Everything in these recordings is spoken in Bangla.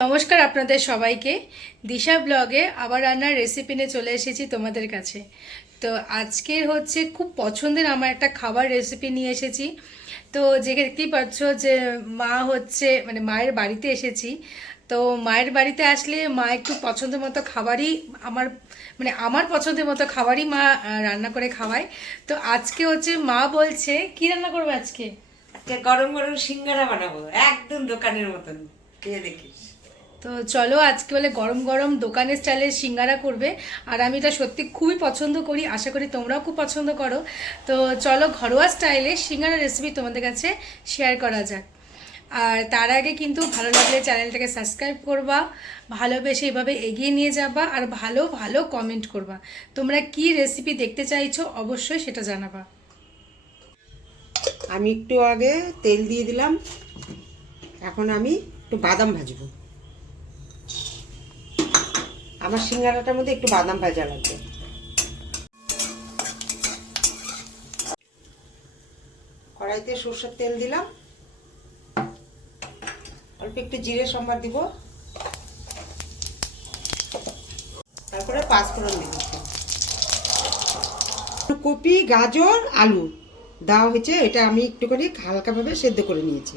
নমস্কার আপনাদের সবাইকে। দিশা ব্লগে আবার রান্নার রেসিপি নিয়ে চলে এসেছি তোমাদের কাছে। তো আজকের হচ্ছে খুব পছন্দের আমার একটা খাবার রেসিপি নিয়ে এসেছি। তো যে দেখতেই পাচ্ছ যে মা হচ্ছে মানে মায়ের বাড়িতে এসেছি। তো মায়ের বাড়িতে আসলে মা একটু পছন্দ মতো খাবারই আমার মানে আমার পছন্দের মতো খাবারই মা রান্না করে খাওয়ায়। তো আজকে হচ্ছে মা বলছে, কি রান্না করবে আজকে গরম গরম সিঙ্গারা বানাবো, একদম দোকানের মতন, খেয়ে দেখিস। তো চলো আজকে বলে গরম গরম দোকানের স্টাইলের সিঙ্গারা করবে। আর আমি এটা সত্যি খুবই পছন্দ করি, আশা করি তোমরাও খুব পছন্দ করো। তো চলো ঘরোয়া স্টাইলে সিঙ্গারা রেসিপি তোমাদের কাছে শেয়ার করা যাক। আর তার আগে কিন্তু ভালো লাগলে চ্যানেলটাকে সাবস্ক্রাইব করবা, ভালোবেসে এভাবে এগিয়ে নিয়ে যাবা, আর ভালো ভালো কমেন্ট করবা। তোমরা কি রেসিপি দেখতে চাইছো অবশ্যই সেটা জানাবা। আমি একটু আগে তেল দিয়ে দিলাম, এখন আমি একটু বাদাম ভাজবো। আমার সিঙ্গারাটার মধ্যে একটু বাদাম ভাজা লাগবে। কড়াইতে সর্ষের তেল দিলাম। অল্প একটু জিরে সম্বার দিব। তারপরে পাঁচফোড়ন দিব কপি, গাজর, আলু দেওয়া হয়েছে। এটা আমি একটুখানি হালকাভাবে সেদ্ধ করে নিয়েছি।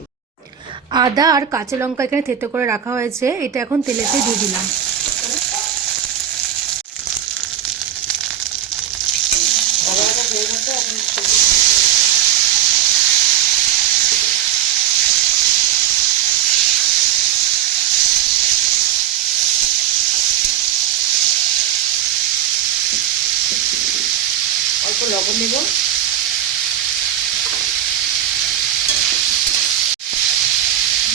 আদা আর কাঁচা লঙ্কা এখানে থেতো করে রাখা হয়েছে। এটা এখন তেলেতে দিয়ে দিলাম অল্প লবণ দেব।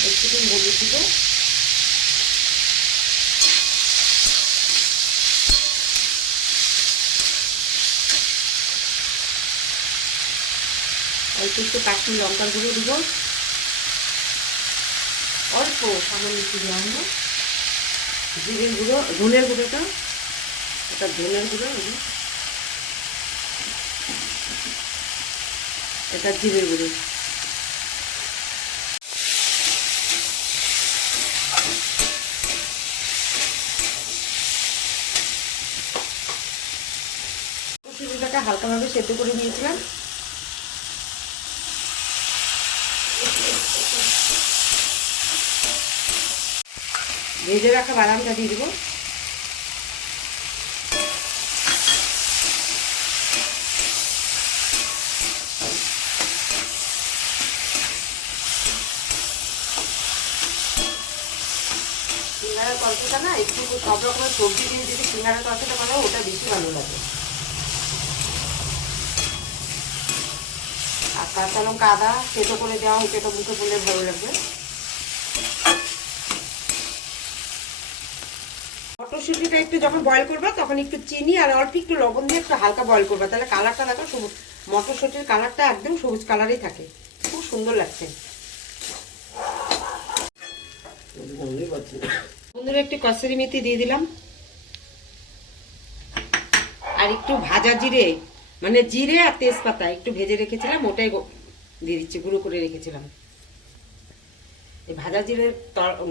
একটু হলুদ দিব। অল্প একটু কাশ্মীর লঙ্কার গুঁড়ো দিব। অল্প সামান্য একটু লঙ্কা জিরের গুঁড়ো, ধনের গুঁড়োটা। এটা ধনের গুঁড়ো এই যে। এটা জিরের গুঁড়ো। হালকাভাবে সেদ্ধ করে নিয়েছিলাম। ভেজে রাখা বাদামটা দিয়ে দেবো সিঙ্গারা তরকারিটা না একটু সব রকমের সবজি দিয়ে যদি সিঙ্গারা তরকারিটা বানাবো ওটা বেশি ভালো লাগে। আর কাঁচা লঙ্কা আদা সেটো করে দেওয়া হচ্ছে এটা মুখে পড়লে ভালো লাগবে। মটরশুঁটিটা একটু যখন বয়ল করবে, তখন একটু চিনি আর অল্প একটু লবণ দিয়ে একটু হালকা বয়ল করবে। তাহলে কালারটা দেখো, সবুজ মটরশুঁটির কালারটা একদম সবুজ কালারই থাকে। খুব সুন্দর লাগছে। বন্ধুরা, একটু কসুরি মেথি দিয়ে দিলাম। আর একটু ভাজা জিরে মানে জিরে আর তেজপাতা একটু ভেজে রেখেছিলাম, ওটাই দিয়ে দিচ্ছি, গুঁড়ো করে রেখেছিলাম। এই ভাজা জিরের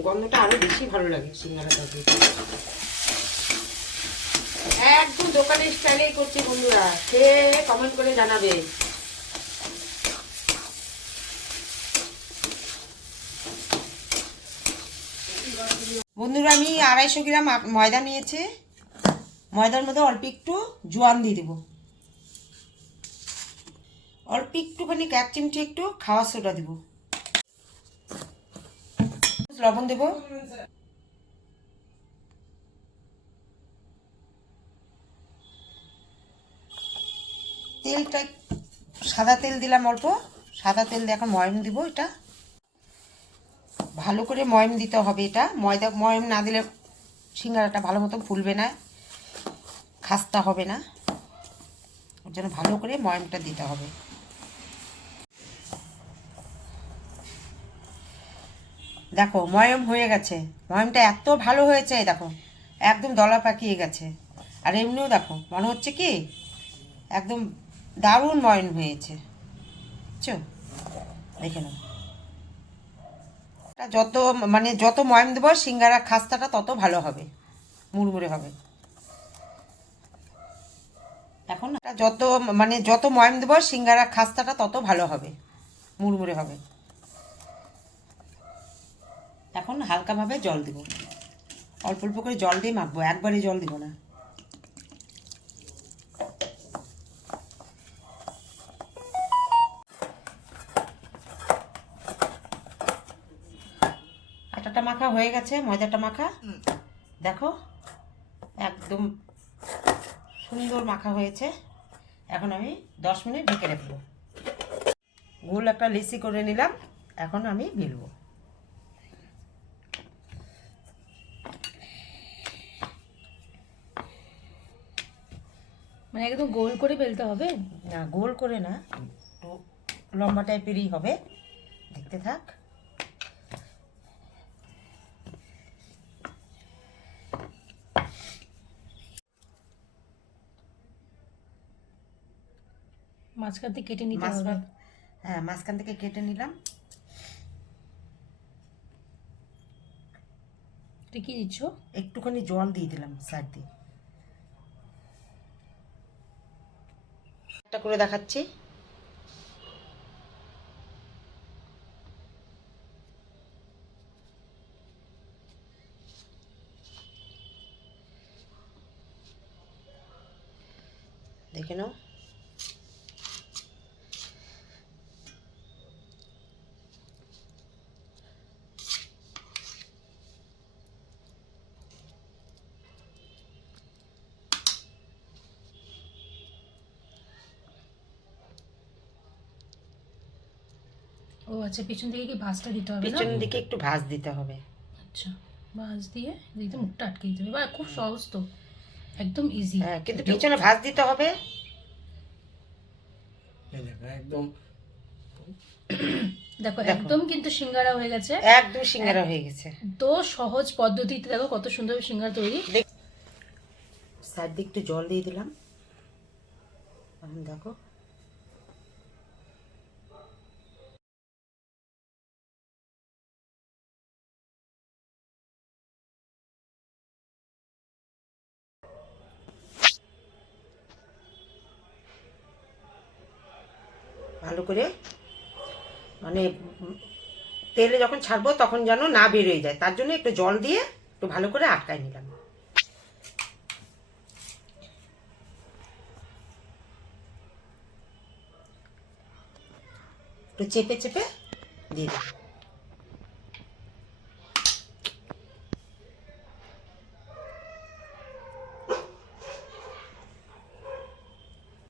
গন্ধটা আরও বেশি ভালো লাগে সিঙ্গারা তরকারি। একদম দোকানের স্টাইলেই করছি বন্ধুরা সে কমেন্ট করে জানাবে। বন্ধুরা, আমি আড়াইশো গ্রাম ময়দা নিয়েছি। ময়দার মধ্যে অল্প একটু জোয়ান দিয়ে দেবো। অল্প একটুখানি এক চিমটি একটু খাওয়া সোডা দেব। লবণ দেব। তেলটা সাদা তেল দিলাম অল্প। সাদা তেল দিয়ে এখন ময়ম দিব এটা। ভালো করে ময়ম দিতে হবে এটা। ময়দা, ময়ম না দিলে সিঙ্গারাটা ভালো মতো ফুলবে না, খাস্তা হবে না। ওর জন্য ভালো করে ময়মটা দিতে হবে। দেখো, ময়ম হয়ে গেছে। ময়মটা এত ভালো হয়েছে, দেখো, একদম দলা পাকিয়ে গেছে। আর এমনিও দেখো, মনে হচ্ছে কি, একদম দারুণ ময়ম হয়েছে। বুঝছ? দেখে নাও। যত মানে যত ময়ম দেবো, সিঙ্গারা খাস্তাটা তত ভালো হবে। মুড়মুড়ে হবে। এখন যত মানে যত ময়ম দেবো, সিঙ্গারা খাস্তাটা তত ভালো হবে। মুড়মুড়ে হবে। এখন হালকাভাবে জল দেবো। অল্প অল্প করে জল দিয়ে মাখবো, একবারে জল দিব না। আটাটা মাখা হয়ে গেছে ময়দাটা মাখা। দেখো একদম সুন্দর মাখা হয়েছে। এখন আমি দশ মিনিট ঢেকে রাখব গোল একটা লিচি করে নিলাম এখন আমি বেলবো। মানে একদম গোল করে বেলতে হবে? না গোল করে না একটু লম্বা টাইপেরই হবে। দেখতে থাক। মাঝখান থেকে কেটে নিতে হবে। হ্যাঁ মাঝখান থেকে কেটে নিলাম। কি দিচ্ছ? একটুখানি জল দিয়ে দিলাম সাইড দিয়ে। একটা করে দেখাচ্ছি। দেখে নাও। ও আচ্ছা পিছন থেকে কি ভাঁজটা দিতে হবে পিছন দিকে একটু ভাঁজ দিতে হবে। আচ্ছা ভাঁজ দিয়ে দিতে মুখটা আটকে দিতে হবে। বা খুব সহজ তো একদম ইজি হ্যাঁ কিন্তু পিছনে ভাঁজ দিতে হবে। একদম দেখো একদম কিন্তু সিঙ্গারা হয়ে গেছে। একদম সিঙ্গারা হয়ে গেছে। তো সহজ পদ্ধতিতে দেখো কত সুন্দর সিঙ্গারা তৈরি। সাইড দিয়ে একটু জল দিয়ে দিলাম। এখন দেখো ভালো করে মানে তেলে যখন ছাড়বো তখন যেন না বেরোয় যায়। তার জন্য একটু জল দিয়ে একটু ভালো করে আটকায় নিলাম। একটু চেপে চেপে দিয়ে দিলাম।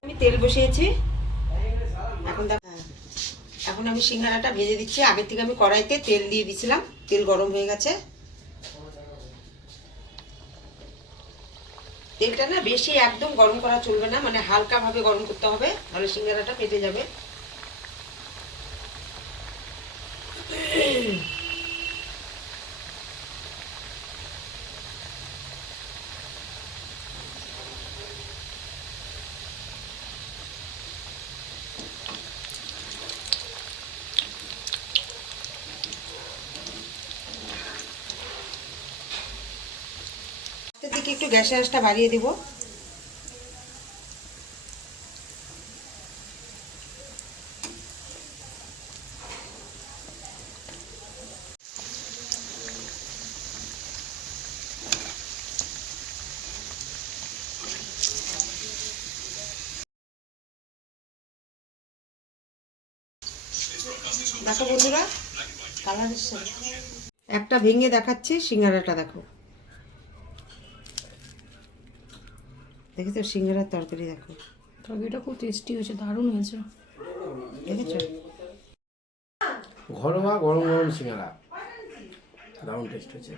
আমি তেল বসিয়েছি এখন দেখ হ্যাঁ, এখন আমি সিঙ্গারাটা ভেজে দিচ্ছি। আগের থেকে আমি কড়াইতে তেল দিয়ে দিছিলাম। তেল গরম হয়ে গেছে। তেলটা না বেশি একদম গরম করা চলবে না মানে হালকাভাবে গরম করতে হবে তাহলে সিঙ্গারাটা ফেটে যাবে লাস্টের দিকে একটু গ্যাসের আঁচটা বাড়িয়ে দিব। দেখো বন্ধুরা কালার একটা ভেঙে দেখাচ্ছি সিঙ্গারাটা দেখো। দেখেছ সিঙ্গারার তরকারি দেখো। তরকারিটা খুব টেস্টি হয়েছে দারুণ হয়েছে। দেখেছ ঘরোয়া গরম গরম সিঙ্গারা। দারুণ টেস্ট হয়েছে।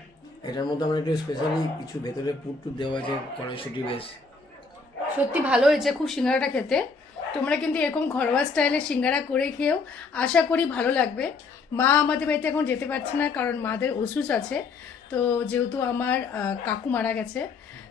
এটার মধ্যে আমরা একটু স্পেশালি কিছু ভেতরে পুট টুর দেওয়া আছে কড়াইশুটি বেশ। সত্যি ভালো হয়েছে খুব সিঙ্গারাটা খেতে। তোমরা কিন্তু এরকম ঘরোয়া স্টাইলে সিঙ্গারা করে খেয়েও আশা করি ভালো লাগবে। মা আমাদের বাড়িতে এখন যেতে পারছে না কারণ মাদের অসুস আছে। তো যেহেতু আমার কাকু মারা গেছে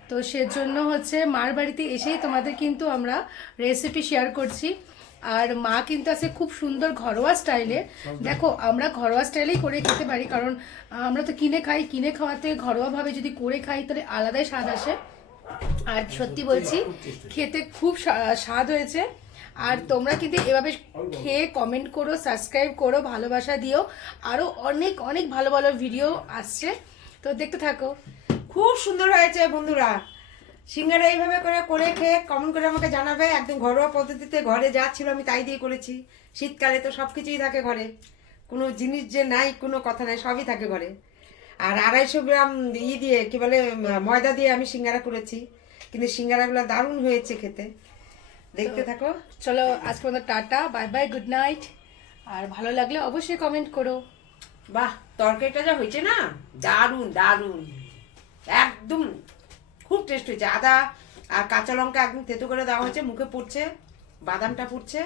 তো সেজন্য হচ্ছে মার বাড়িতে এসেই তোমাদের কিন্তু আমরা রেসিপি শেয়ার করছি। আর মা কিন্তু আছে খুব সুন্দর ঘরোয়া স্টাইলে দেখো, আমরা ঘরোয়া স্টাইলেই করে খেতে পারি, কারণ আমরা তো কিনে খাই, কিনে খাওয়াতে ঘরোয়াভাবে যদি করে খাই, তাহলে আলাদাই স্বাদ আসে। আর সত্যি বলছি, খেতে খুব স্বা- স্বাদ হয়েছে। আর তোমরা কিন্তু এভাবে খেয়ে কমেন্ট করো সাবস্ক্রাইব করো, ভালোবাসা দিও। আরও অনেক অনেক ভালো ভালো ভিডিও আসছে। তো দেখতে থাকো। খুব সুন্দর হয়েছে বন্ধুরা। সিঙ্গারা এইভাবে করে করে খেয়ে কমন করে আমাকে জানাবে একদম ঘরোয়া পদ্ধতিতে ঘরে যা ছিল আমি তাই দিয়ে করেছি। শীতকালে তো সব কিছুই থাকে ঘরে। কোনো জিনিস যে নাই কোনো কথা নাই সবই থাকে ঘরে। আর আড়াইশো গ্রাম ই দিয়ে কি বলে ময়দা দিয়ে আমি সিঙ্গারা করেছি। কিন্তু সিঙ্গারাগুলো দারুণ হয়েছে খেতে। দেখতে থাকো। চলো আজকে মতো tata bye bye good night আর ভালো লাগলে অবশ্যই কমেন্ট করো। বাহ তরকারিটা যা হয়েছে না? দারুণ দারুণ। একদম খুব টেস্ট হয়েছে। আদা আর কাঁচা লঙ্কা একদম তেতো করে দেওয়া হয়েছে, মুখে পড়ছে, বাদামটা পড়ছে।